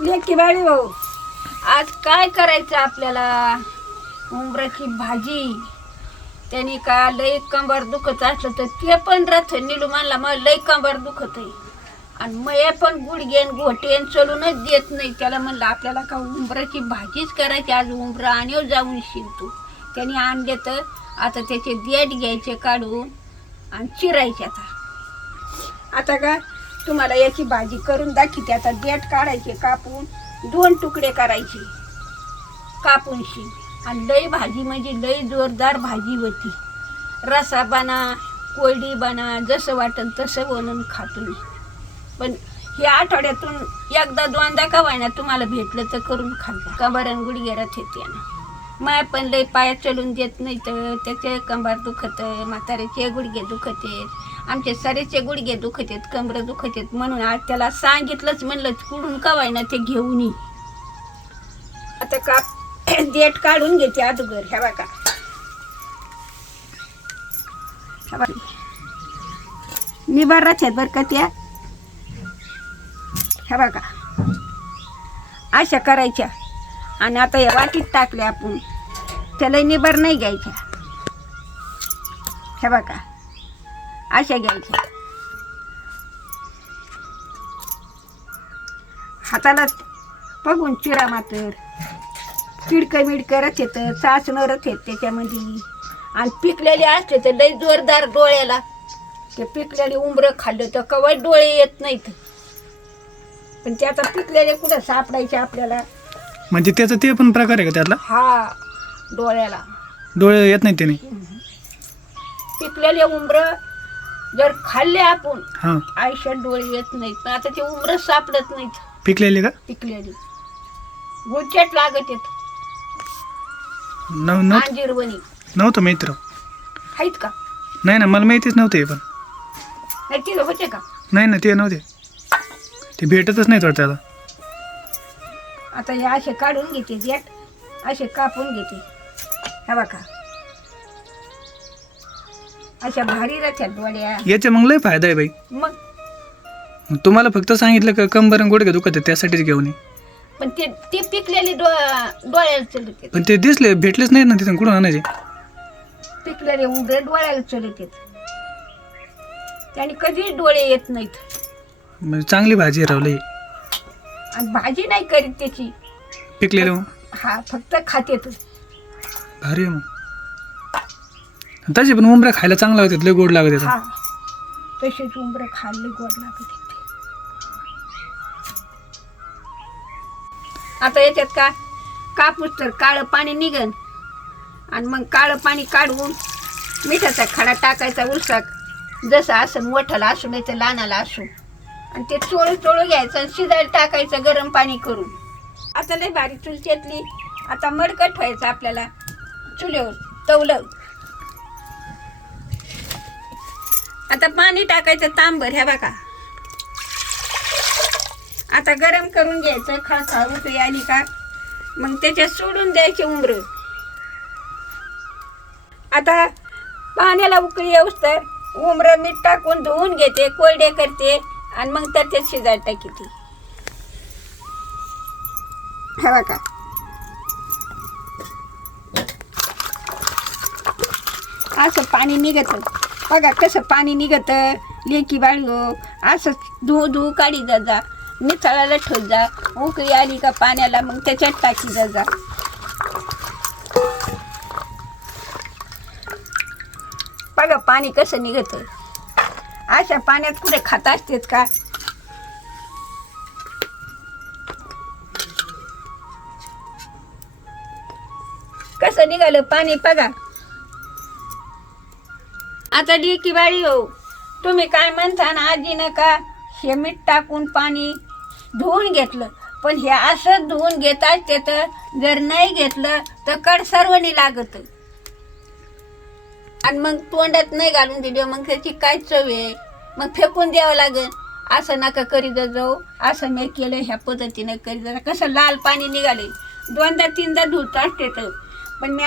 लेकी बाळी भाऊ, आज काय करायचं आपल्याला? उंबराची भाजी. त्याने का लई कंबर दुखत असलं तर ते पण रथ निलू म्हणला मग लई कंबर दुखत आहे. आणि मग पण गुडघेन घोटेन चलूनच देत नाही. त्याला म्हणलं आपल्याला का उंबराची भाजीच करायची आज. उंबरा आणि जाऊन शिंतू त्याने आणले तर आता त्याचे देठ घ्यायचे काढून आणि चिरायचे. आता का तुम्हाला याची भाजी करून दाखवते. आता देठ काढायचे कापून 2 तुकडे करायचे कापून शी. आणि लई भाजी म्हणजे लई जोरदार भाजी होती. रसा बना कोरडी बना जसं वाटेल तसं बनवून खातो मी. पण हे आठवड्यातून एकदा 2दा का व्हायना तुम्हाला भेटलं तर करून खाल्लं. कंबरन गुडघेरात येते ना. माय पण लई पाया चलून देत नाही तर त्याचे कंबर दुखत, म्हाताऱ्याचे गुडघे दुखते, आमचे सरेचे गुडघे दुखतेत, कंबर दुखतेत. म्हणून आज त्याला सांगितलंच म्हणलं कुठून का व्हायना ते घेऊन ये. आता का देठ काढून घेते अगोदर. ह्या बघा निबाराच आहेत बरं का त्या. ह्या बघा अशा करायच्या. आणि आता या वाटीत टाकल्या आपण. त्याला निबार नाही घ्यायच्या. ह्या बघा अशा घ्यायच्या. हाताला बघून चिरा मात्र चिडकं मिडकरच येतं, चाचणारच येत त्याच्यामध्ये. आणि पिकलेले असले तर लई जोरदार डोळ्याला. ते पिकलेले उंबरं खाल्लं तर कवाय डोळे येत नाहीत. पण ते आता पिकलेले कुठं सापडायचे आपल्याला. म्हणजे त्याचा ते पण प्रकार आहे का त्यातला? हा डोळ्याला डोळे येत नाही त्याने. पिकलेले उंबरं जर खाल्ले आपण हां आयुष्यात डोळे येत नाहीत. पण आता ते उंबरं सापडत नाहीत. पिकलेले का? पिकलेली गुडचट लागत येत. अंजीरवणी नव्हतं मित्र. आहेत का? नाही ना मला माहितीच नव्हतं हे. पण नाही तिथं होते का? नाही ना ते नव्हते. ते भेटतच नाहीत वाटतं आता. आता हे असे काढून घेते देठ, असे कापून घेते. हे बघा अशा भारी राहत्यात डोळ्या. याचा मग लय फायदा आहे बाई. मग तुम्हाला फक्त सांगितलं का कंबर आणि गुडघे दुखत आहे त्यासाठीच घेऊन ये. पण ते ते पिकलेली डोळ्याला चलत येत. पण ते दिसले भेटलेच नाही ना तिथून कुठून आणायचे. पिकलेले उंबरे डोळ्याला चलत येत. त्याने कधी डोळे येत नाहीत. म्हणजे चांगली भाजी रावली. आणि भाजी नाही करीत त्याची. पिकलेले हा फक्त खाते तू. भारी आहे मग. तसे पण उंबऱ्या खायला चांगला होतात, लय गोड लागत येतात. हा तसेच उंबरे खाल्ले गोड लागत येते. आता याच्यात का कापूस तर काळं पाणी निघन. आणि मग काळं पाणी काढून मिठाचा खडा टाकायचा उलसाक. जसं असं मोठाला असू नाही तर लहानाला असू. आणि ते चोळू घ्यायचं आणि शिजायला टाकायचं गरम पाणी करून. आता लय भारी चूल घेतली. आता मडकट व्हायचं आपल्याला चुलीवर तवलं. आता पाणी टाकायचं तांबर. ह्या बघा आता गरम करून घ्यायचं. खळखळ उकळी आली का मग त्याच्यात सोडून द्यायचे उंबरं. आता पाण्याला उकळी येऊस तर उंबरं मीठ टाकून धुवून घेते, कोरडे करते आणि मग त्याच्यात शिजायला टाकते. हे बघा असं पाणी निघतं. बघा कसं पाणी निघतं. लेकी बाळी हो असं धू काढी जा. निथळाला ठेवत जा. उकळी आली का पाण्याला मग त्याच्यात टाकी जा. बघा पाणी कसं निघतं. अशा पाण्यात कुठे खाता असतेत का? कसं निघालं पाणी बघा. आता लेकी बाळी हो तुम्ही काय म्हणता ना आजीनं का हे मीठ टाकून पाणी धुवून घेतलं. पण हे असं धुवून घेताच तर जर नाही घेतलं तर कड सर्वणी लागत. आणि मग तोंडात नाही घालून दिली मग त्याची काय चव आहे. मग फेकून द्यावं लागेल. असं नका करीत जाऊ. असं मी केलं ह्या पद्धतीनं करीत जा. कसं लाल पाणी निघाले. 2दा-3दा धुत असते तर. पण मी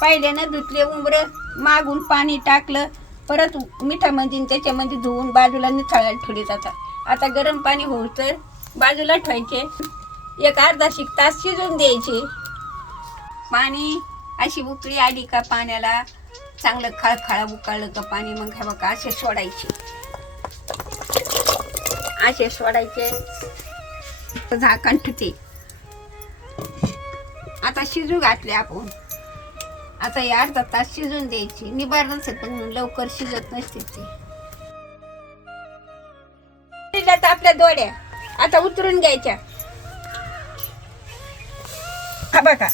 पहिल्यानं धुतले उंबरं मागून पाणी टाकलं. परत मिठामध्ये त्याच्यामध्ये धुवून बाजूला निथळायला ठेवले जातात. आता गरम पाणी होऊ तर बाजूला ठेवायचे. एक अर्धा तास शिजून द्यायची. पाणी अशी उकळी आली का पाण्याला चांगलं खळखळा उकळलं का पाणी मग हे बघा असे सोडायचे. असे सोडायचे. झाकण ठेवते. आता शिजू घातले आपण. आता हे अर्धा तास शिजून द्यायची. निबार नसते पण लवकर शिजत नसते ते. आपल्या दोड्या आता उतरून घ्यायच्या. हा बघा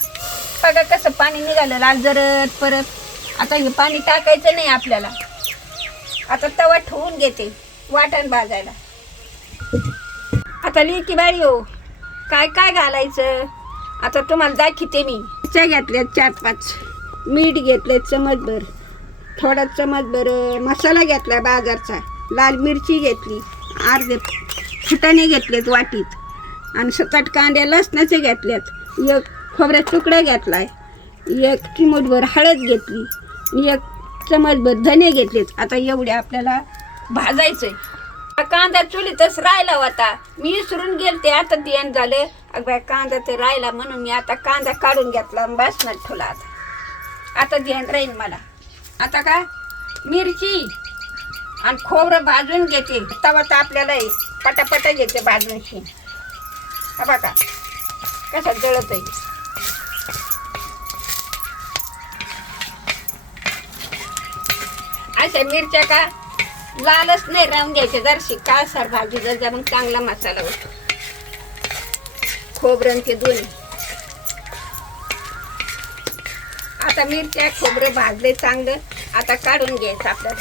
बघा कसं पाणी निघालं लाल जरत. परत आता हे पाणी टाकायचं नाही आपल्याला. आता तवा ठेवून घेते वाटण भाजायला. आता लिकी बारी हो काय काय घालायचं आता तुम्हाला दाखवते मी. मिरच्या घेतल्यात 4-5, मीठ घेतले चमचभर, थोडा चमचभर मसाला घेतला बाजारचा, लाल मिरची घेतली, अर्धे फुटाणे घेतलेत वाटीत, आणि 7-8 कांद्या लसणाचे घेतल्यात, एक खोबऱ्याचा तुकडा घेतलाय, एक चिमूटभर हळद घेतली, एक चमचभर धने घेतलेत. आता एवढे आपल्याला भाजायचंय. कांदा चुलीतच राहिला होता. मी विसरून गेलते. आता ध्यान झालं अगं कांदा तर राहिला म्हणून मी आता कांदा काढून घेतला बसण्यात ठेवला. आता ध्यान राहील मला. आता काय मिरची आणि खोबरं भाजून घेते. तवा तर आपल्याला पटापटा घेते भाजून शी. हा बघा कसं जळत आहे. अशा मिरच्या का लालच नाही राहून द्यायचे. जरशी काळसर भाजी जर मग चांगला मसाला होतो. खोबरं ते दोन्ही. आता मिरच्या खोबरं भाजले चांगलं. आता काढून घ्यायचं आपल्याला.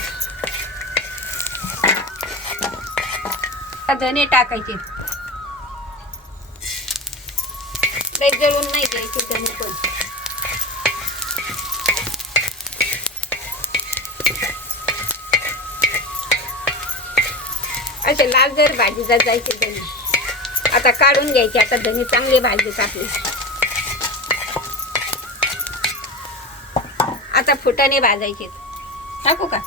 धने टाकायचे. लय जळून नाही द्यायचे धने पण. असे लाल जर भाजी जायचे धने. आता काढून घ्यायचे. आता धने चांगले भाजी टाकले. आता फुटाणे भाजायचे. टाकू का?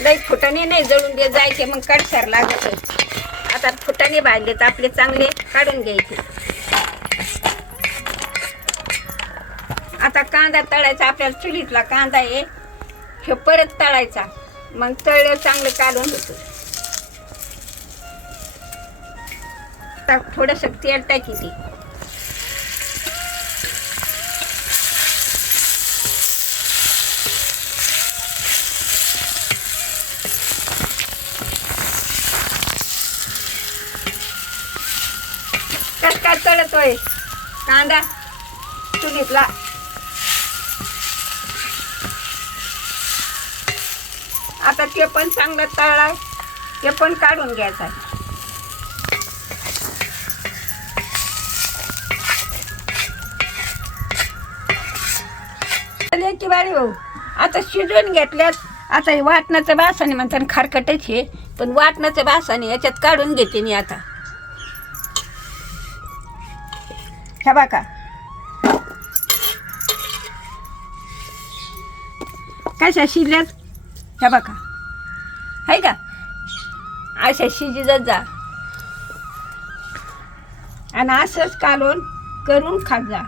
लई फुटाणे नाही जळून दे जायचे मग कडसर लागत. आता फुटाणे भाजले तर आपले चांगले काढून घ्यायचे. आता कांदा तळायचा. आपल्याला चुलीतला कांदा आहे हे परत तळायचा. मग तळलं चांगलं काढून होतं. आता थोडंसं तेल टाकीते. कस काय तळतोय कांदा चुलीतला. आता ते पण चांगलं तळलाय. ते पण काढून घ्यायचं. की बारी हो आता शिजवून घेतल्यात. आता हे वाटणाचं बासाने म्हणतात खारकटच हे पण वाटणाचं बासाने याच्यात काढून घेते मी. आता ह्या बघा कशा शिजल्यात. ह्या बघा आहे का अशा शिजत जा. आणि असंच कालवण करून खात जा.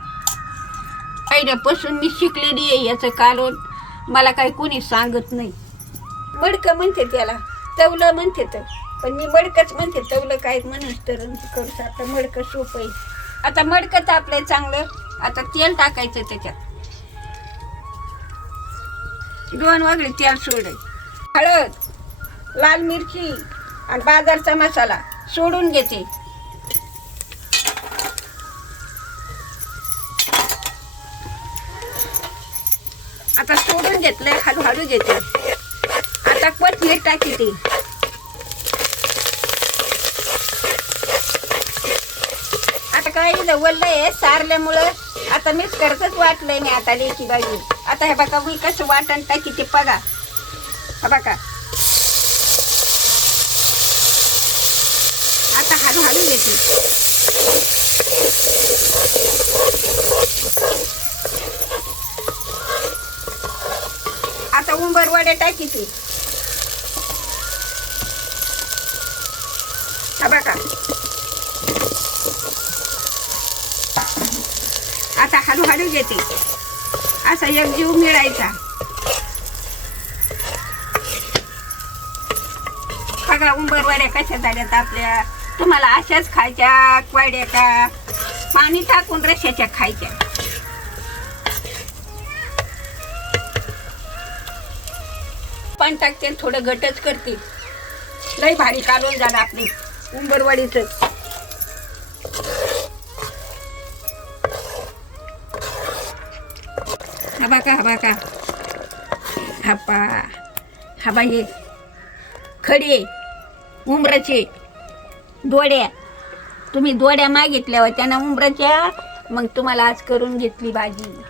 पहिल्यापासून मी शिकलेली आहे याचं कालवण. मला काही कोणी सांगत नाही. मडकं म्हणते त्याला, तवलं म्हणते तर, पण मी मडकंच म्हणते. तवलं काय म्हणून तर करू. आता मडकं सोपं आहे. आता मडकं तापलंय चांगलं. आता तेल टाकायचं त्याच्यात. 2 वगळे तेल सोडाय. हळद, लाल मिरची आणि बाजारचा मसाला सोडून घेते. आता सोडून घेतलंय. हळूहळू घेते. आता कोथिंबीर टाकीते. आता काय वल्ल आहे सारल्यामुळं आता मिक्स करतच वाटलंय मी. आता लेकी बाई आता हे बघा मी कसं वाटण टाकी ते बघा. हा बघा आता हळूहळू घेते. उंबर वड्या टाकीचे. हा बघा, आता हळूहळू घेते. असा एक जीव मिळायचा. बघा उंबर वड्या कशा झाल्यात आपल्या. तुम्हाला अशाच खायच्या वड्या का पाणी टाकून रश्याच्या खायच्या. पाणी टाकते थोडं घटच करते. लई भारी कालवून झालं आपली उंबरवाडीचं. हा बघा हा हे खडे उंबराचे दोड्या. तुम्ही दोड्या मागितल्या होत्या ना उंबराच्या, मग तुम्हाला आज करून घेतली भाजी.